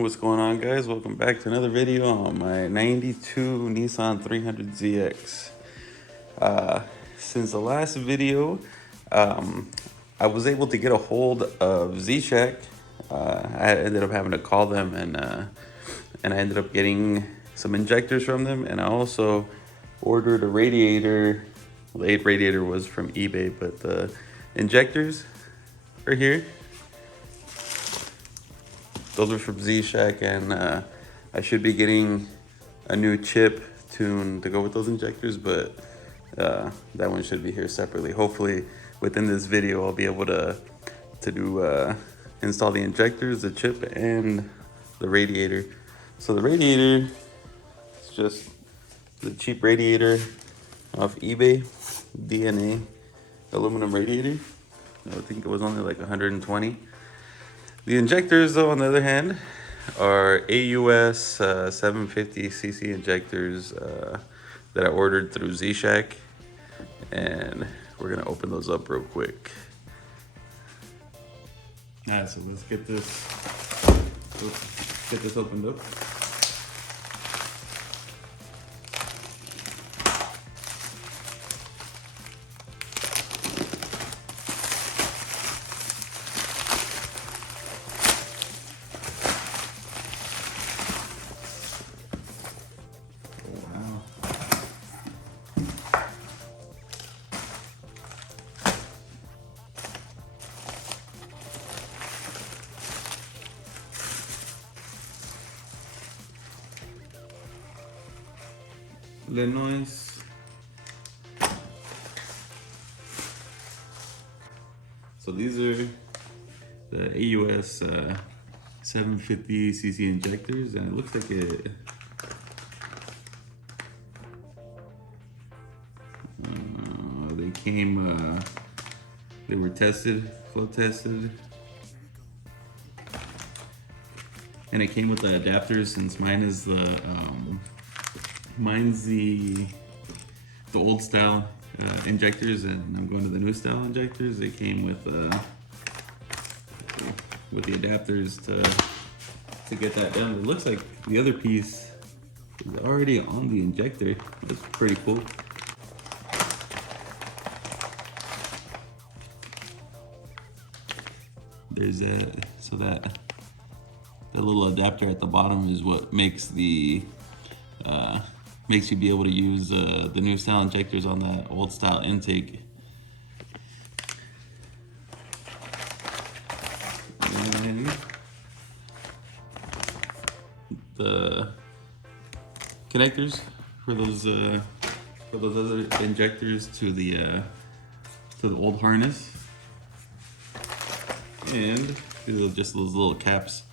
What's going on, guys? Welcome back to another video on my 92 Nissan 300ZX. Since the last video, I was able to get a hold of Z-Shack. I ended up having to call them, and I ended up getting some injectors from them, and I also ordered a radiator. The radiator was from eBay, but the injectors are here. Those are from Z-Shack, and I should be getting a new chip tune to go with those injectors, but that one should be here separately. Hopefully within this video I'll be able to do install the injectors, the chip, and the radiator. So the radiator is just the cheap radiator off eBay, DNA aluminum radiator. I think it was only like 120. The injectors, though, on the other hand, are AUS 750cc injectors that I ordered through Z-Shack, and we're gonna open those up real quick. Alright, so let's get this opened up. The noise. So these are the AUS 750cc injectors, and it looks like they came, they were tested, flow tested, and it came with the adapters. Since mine is mine's the old style injectors, and I'm going to the new style injectors. They came with the adapters to get that done. It looks like the other piece is already on the injector. That's pretty cool. There's that little adapter at the bottom is what makes makes you be able to use the new style injectors on that old style intake. And the connectors for those other injectors to the old harness, and just those little caps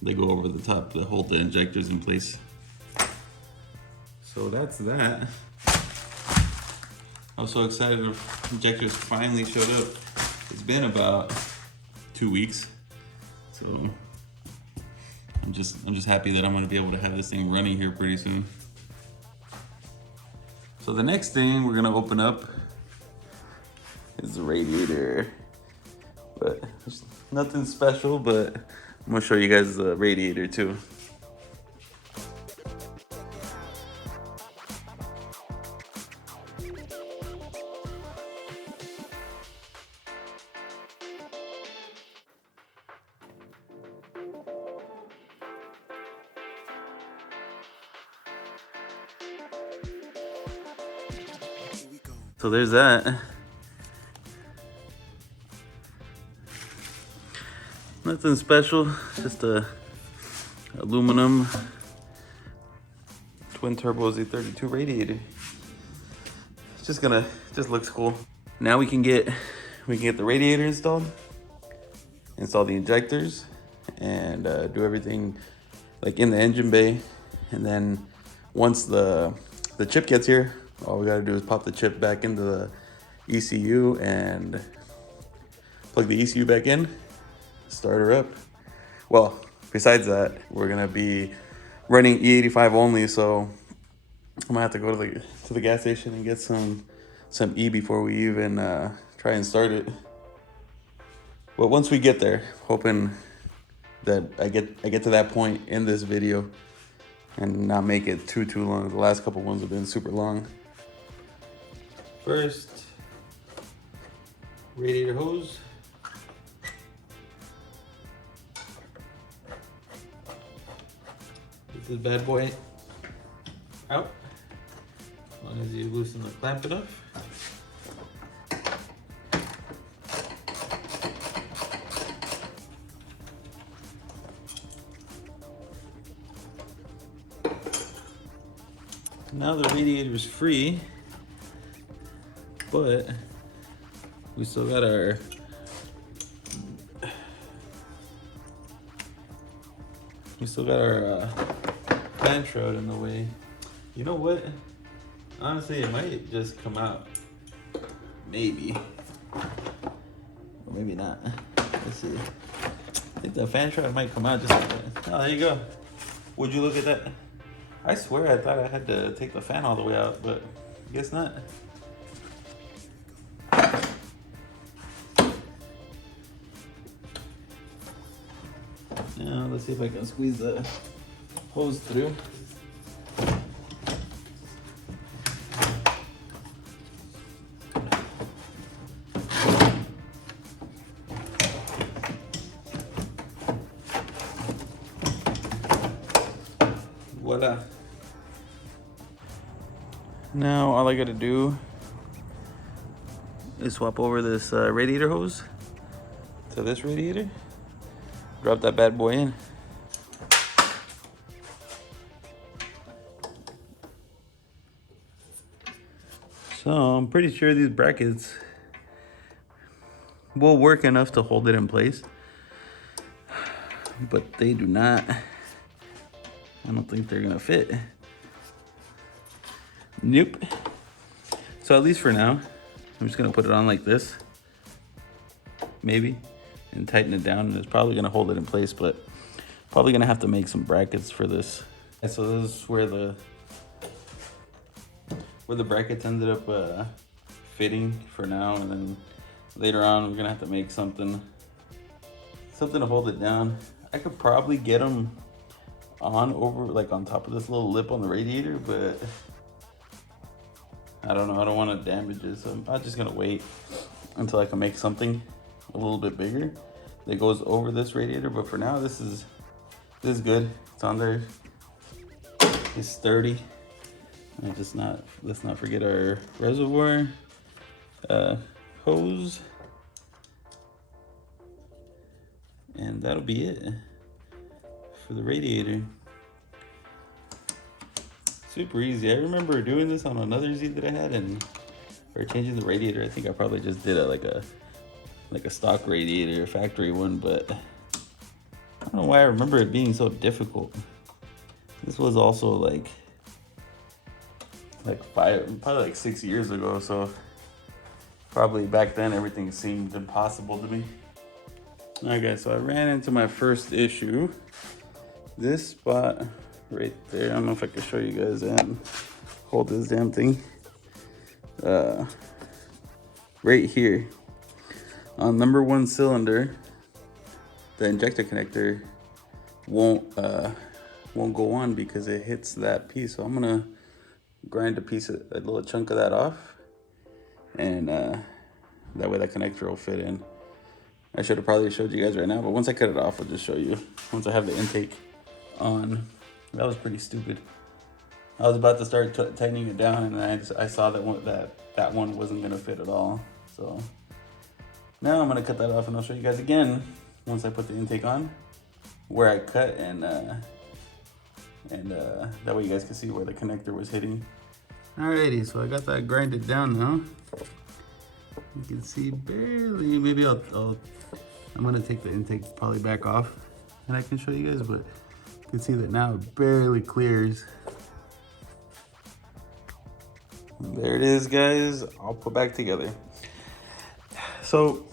they go over the top to hold the injectors in place. So that's that. I was so excited injectors finally showed up. It's been about 2 weeks, so I'm just happy that I'm gonna be able to have this thing running here pretty soon. So the next thing we're gonna open up is the radiator, but it's nothing special. But I'm gonna show you guys the radiator too. So there's that. Nothing special, just a aluminum twin turbo Z32 radiator. It's just looks cool. Now we can get the radiator installed, install the injectors, and do everything like in the engine bay. And then once the chip gets here, all we gotta do is pop the chip back into the ECU and plug the ECU back in, start her up. Well, besides that, we're gonna be running E85 only, so I'm gonna have to go to the gas station and get some E before we even try and start it. But once we get there, hoping that I get to that point in this video and not make it too long. The last couple ones have been super long. First, radiator hose. Get this bad boy out, as long as you loosen the clamp enough. Now the radiator is free, but we still got our fan shroud in the way. You know what? Honestly, it might just come out. Maybe. Or maybe not. Let's see. I think the fan shroud might come out just like that. Oh, there you go. Would you look at that? I swear I thought I had to take the fan all the way out, but I guess not. Now let's see if I can squeeze the hose through. Voila. Now all I gotta do is swap over this radiator hose to this radiator. Drop that bad boy in. So I'm pretty sure these brackets will work enough to hold it in place, but they do not. I don't think they're gonna fit. Nope. So at least for now, I'm just gonna put it on like this, maybe, and tighten it down, and it's probably gonna hold it in place, but probably gonna have to make some brackets for this. And so this is where the brackets ended up fitting for now, and then later on we're gonna have to make something to hold it down. I could probably get them on over, like on top of this little lip on the radiator, but I don't know, I don't want to damage it, so I'm just gonna wait until I can make something a little bit bigger that goes over this radiator. But for now, this is good. It's on there. It's sturdy. And let's not forget our reservoir hose, and that'll be it for the radiator. Super easy. I remember doing this on another Z that I had, and for changing the radiator, I think I probably just did it like a stock radiator, factory one, but I don't know why I remember it being so difficult. This was also like probably like 6 years ago, so probably back then everything seemed impossible to me. Alright guys, so I ran into my first issue. This spot right there, I don't know if I can show you guys that. Hold this damn thing. Right here on number 1 cylinder, the injector connector won't go on because it hits that piece. So I'm gonna grind a little chunk of that off, and that way that connector will fit in. I should have probably showed you guys right now, but once I cut it off, I'll just show you. Once I have the intake on. That was pretty stupid. I was about to start tightening it down, and I saw that one wasn't gonna fit at all. So now I'm gonna cut that off, and I'll show you guys again once I put the intake on where I cut, and that way you guys can see where the connector was hitting. Alrighty, so I got that grinded down now. You can see barely. Maybe I'm gonna take the intake probably back off, and I can show you guys, but you can see that now it barely clears. There it is, guys. All put back together. So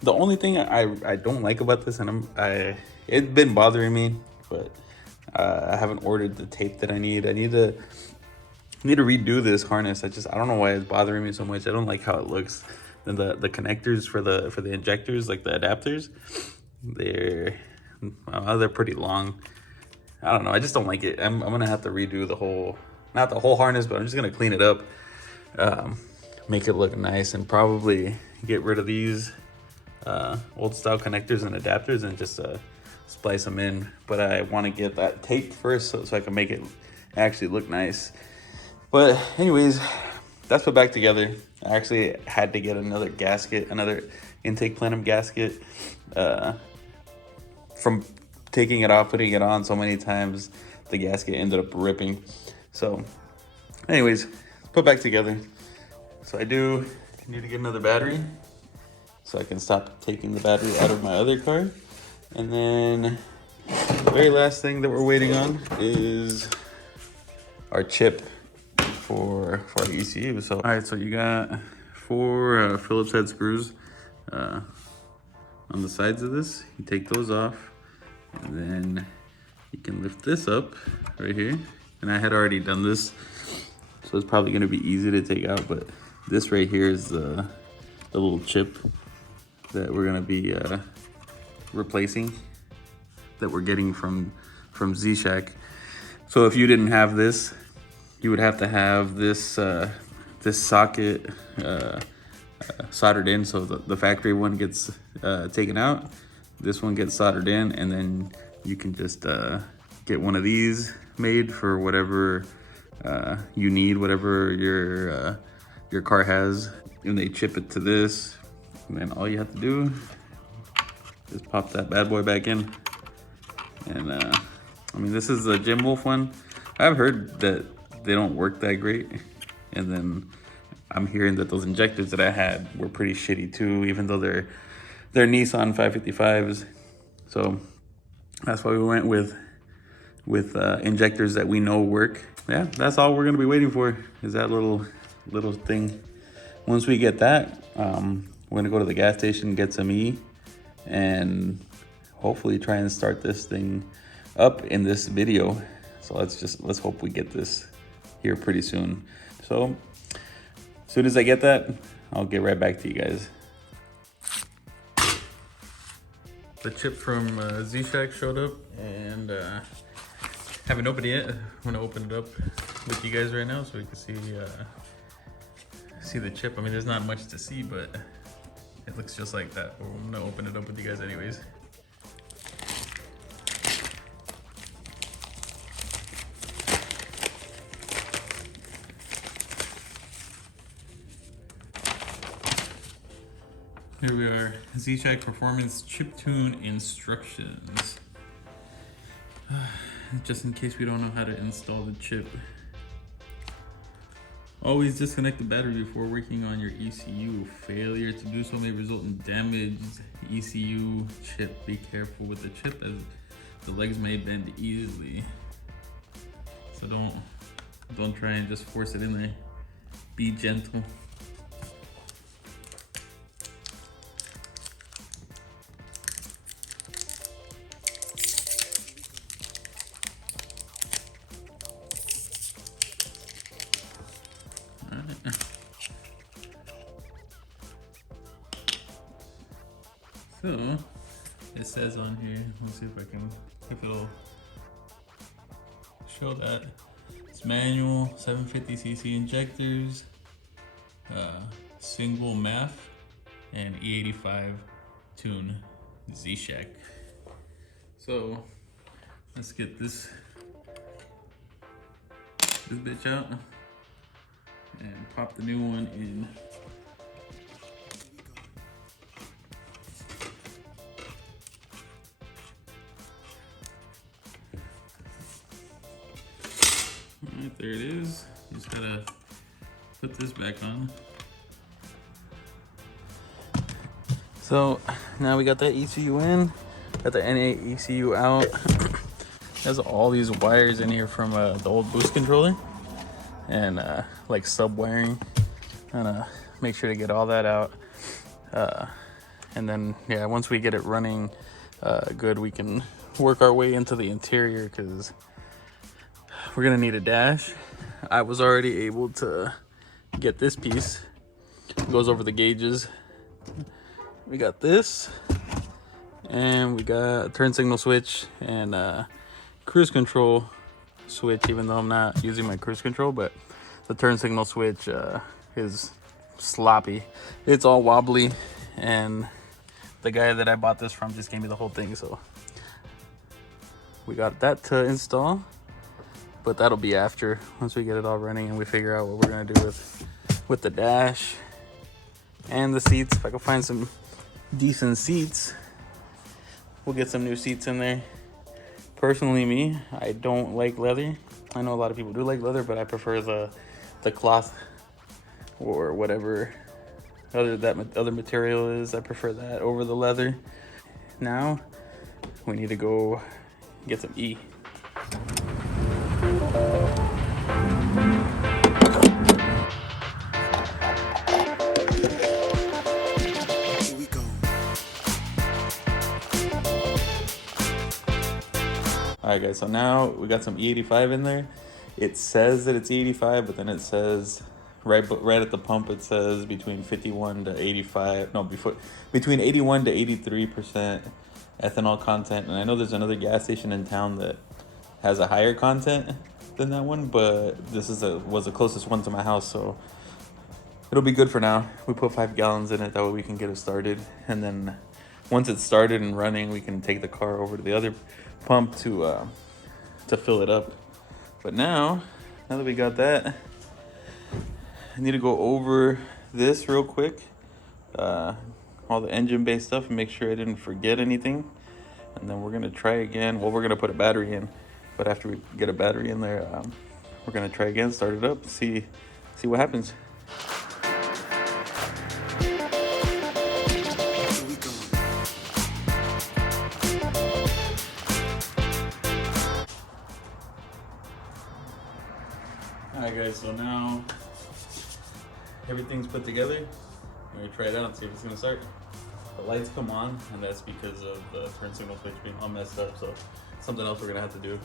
the only thing I don't like about this, and it's been bothering me, but I haven't ordered the tape that I need. I need to redo this harness. I don't know why it's bothering me so much. I don't like how it looks. And the connectors for the injectors, like the adapters, they're They're pretty long. I don't know, I just don't like it. I'm gonna have to redo the whole, not the whole harness, but I'm just gonna clean it up, make it look nice, and probably get rid of these old style connectors and adapters and just splice them in. But I want to get that taped first so I can make it actually look nice. But anyways, that's put back together. I actually had to get another gasket, another intake plenum gasket, from taking it off, putting it on so many times, the gasket ended up ripping. So anyways, put back together. So I do need to get another battery so I can stop taking the battery out of my other car. And then the very last thing that we're waiting on is our chip for our ECU. So, all right, so you got 4 Phillips head screws on the sides of this. You take those off, and then you can lift this up right here. And I had already done this, so it's probably gonna be easy to take out, but this right here is the little chip that we're gonna be replacing, that we're getting from Z-Shack. So if you didn't have this, you would have to have this this socket soldered in. So the factory one gets taken out, this one gets soldered in, and then you can just get one of these made for whatever you need, whatever your car has, and they chip it to this, and then all you have to do is pop that bad boy back in. And I mean, this is the Jim Wolf one. I've heard that they don't work that great, and then I'm hearing that those injectors that I had were pretty shitty too, even though they're Nissan 555s. So that's why we went with injectors that we know work. Yeah, that's all we're gonna be waiting for, is that little thing. Once we get that, we're gonna go to the gas station, get some E, and hopefully try and start this thing up in this video. So let's hope we get this here pretty soon. So as soon as I get that, I'll get right back to you guys. The chip from Z-Shack showed up, and haven't opened it yet. I'm gonna open it up with you guys right now so we can see the chip. I mean, there's not much to see, but it looks just like that. But I'm gonna open it up with you guys anyways. Here we are, Z-Shack Performance Chip Tune Instructions. Just in case we don't know how to install the chip. Always disconnect the battery before working on your ECU. Failure to do so may result in damaged ECU chip. Be careful with the chip as the legs may bend easily. So don't try and just force it in there. Be gentle. So it says on here, let's see if it'll show that. It's manual, 750cc injectors, single MAF, and E85 tune, Z-Shack. So let's get this bitch out and pop the new one in. Alright, there it is. You just gotta put this back on. So now we got that ECU in, got the NA ECU out. There's all these wires in here from the old boost controller, and like sub wiring. Gonna make sure to get all that out, and then yeah, once we get it running good, we can work our way into the interior, because we're gonna need a dash. I was already able to get this piece. It goes over the gauges. We got this, And we got a turn signal switch and cruise control switch, even though I'm not using my cruise control, but the turn signal switch is sloppy. It's all wobbly, and the guy that I bought this from just gave me the whole thing, so we got that to install, but that'll be after, once we get it all running and we figure out what we're gonna do with the dash and the seats. If I can find some decent seats, we'll get some new seats in there. Personally, me, I don't like leather. I know a lot of people do like leather, but I prefer the cloth or whatever other material is. I prefer that over the leather. Now we need to go get some E. All right, guys, so now we got some E85 in there. It says that it's E85, but then it says right at the pump, it says between 51 to 85, no, between 81 to 83% ethanol content. And I know there's another gas station in town that has a higher content than that one, but this was the closest one to my house, so it'll be good for now. We put 5 gallons in it, that way we can get it started, and then once it's started and running, we can take the car over to the other pump to fill it up. But now that we got that, I need to go over this real quick, all the engine based stuff, and make sure I didn't forget anything. And then we're gonna try again. Well, we're gonna put a battery in, but after we get a battery in there, we're gonna try again, start it up, see what happens. Alright guys, so now everything's put together. I'm gonna try it out and see if it's gonna start. The lights come on, and that's because of the turn signal switch being all messed up, so something else we're gonna have to do.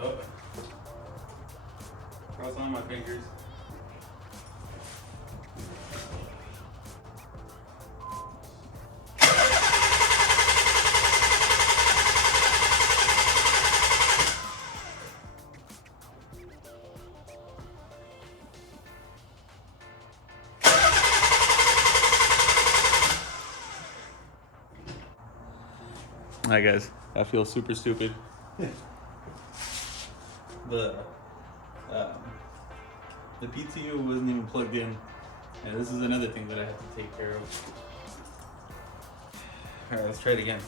Oh, cross on my fingers. Alright guys, I feel super stupid. The PTO wasn't even plugged in, and this is another thing that I have to take care of. Alright, let's try it again.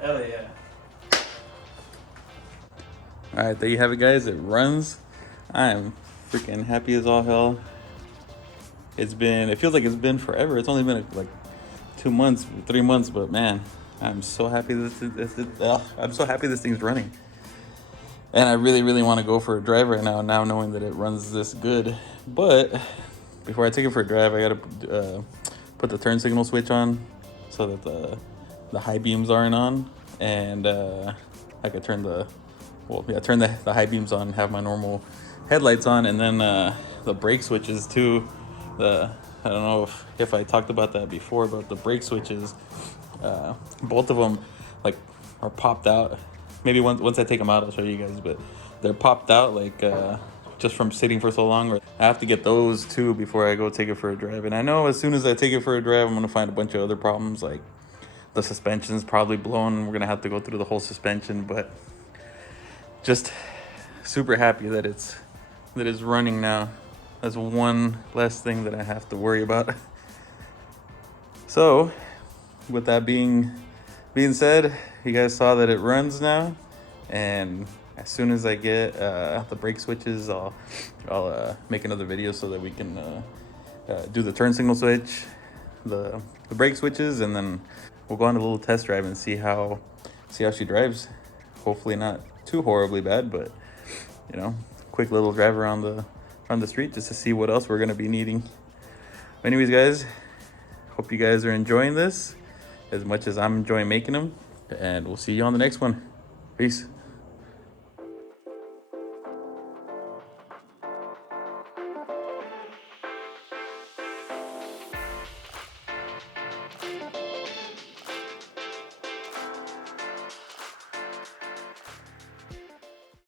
Hell yeah. Alright, there you have it guys, it runs. I am freaking happy as all hell. It feels like it's been forever. It's only been like 2 months, 3 months, but man, I'm so happy I'm so happy this thing's running. And I really want to go for a drive right now knowing that it runs this good. But before I take it for a drive, I gotta put the turn signal switch on so that the high beams aren't on, and I could turn the high beams on and have my normal headlights on, and then the brake switches too. I don't know if I talked about that before, but the brake switches, both of them like are popped out. Maybe once I take them out, I'll show you guys, but they're popped out like just from sitting for so long. I have to get those too before I go take it for a drive. And I know as soon as I take it for a drive, I'm gonna find a bunch of other problems, like the suspension's probably blown. We're gonna have to go through the whole suspension, but just super happy that it's running now. That's one less thing that I have to worry about. So with that being said, you guys saw that it runs now, and as soon as I get the brake switches, I'll make another video so that we can do the turn signal switch, the brake switches, and then we'll go on a little test drive and see how she drives. Hopefully not too horribly bad, but you know, quick little drive around the street just to see what else we're gonna be needing. Anyways, guys, hope you guys are enjoying this as much as I'm enjoying making them, and we'll see you on the next one. Peace.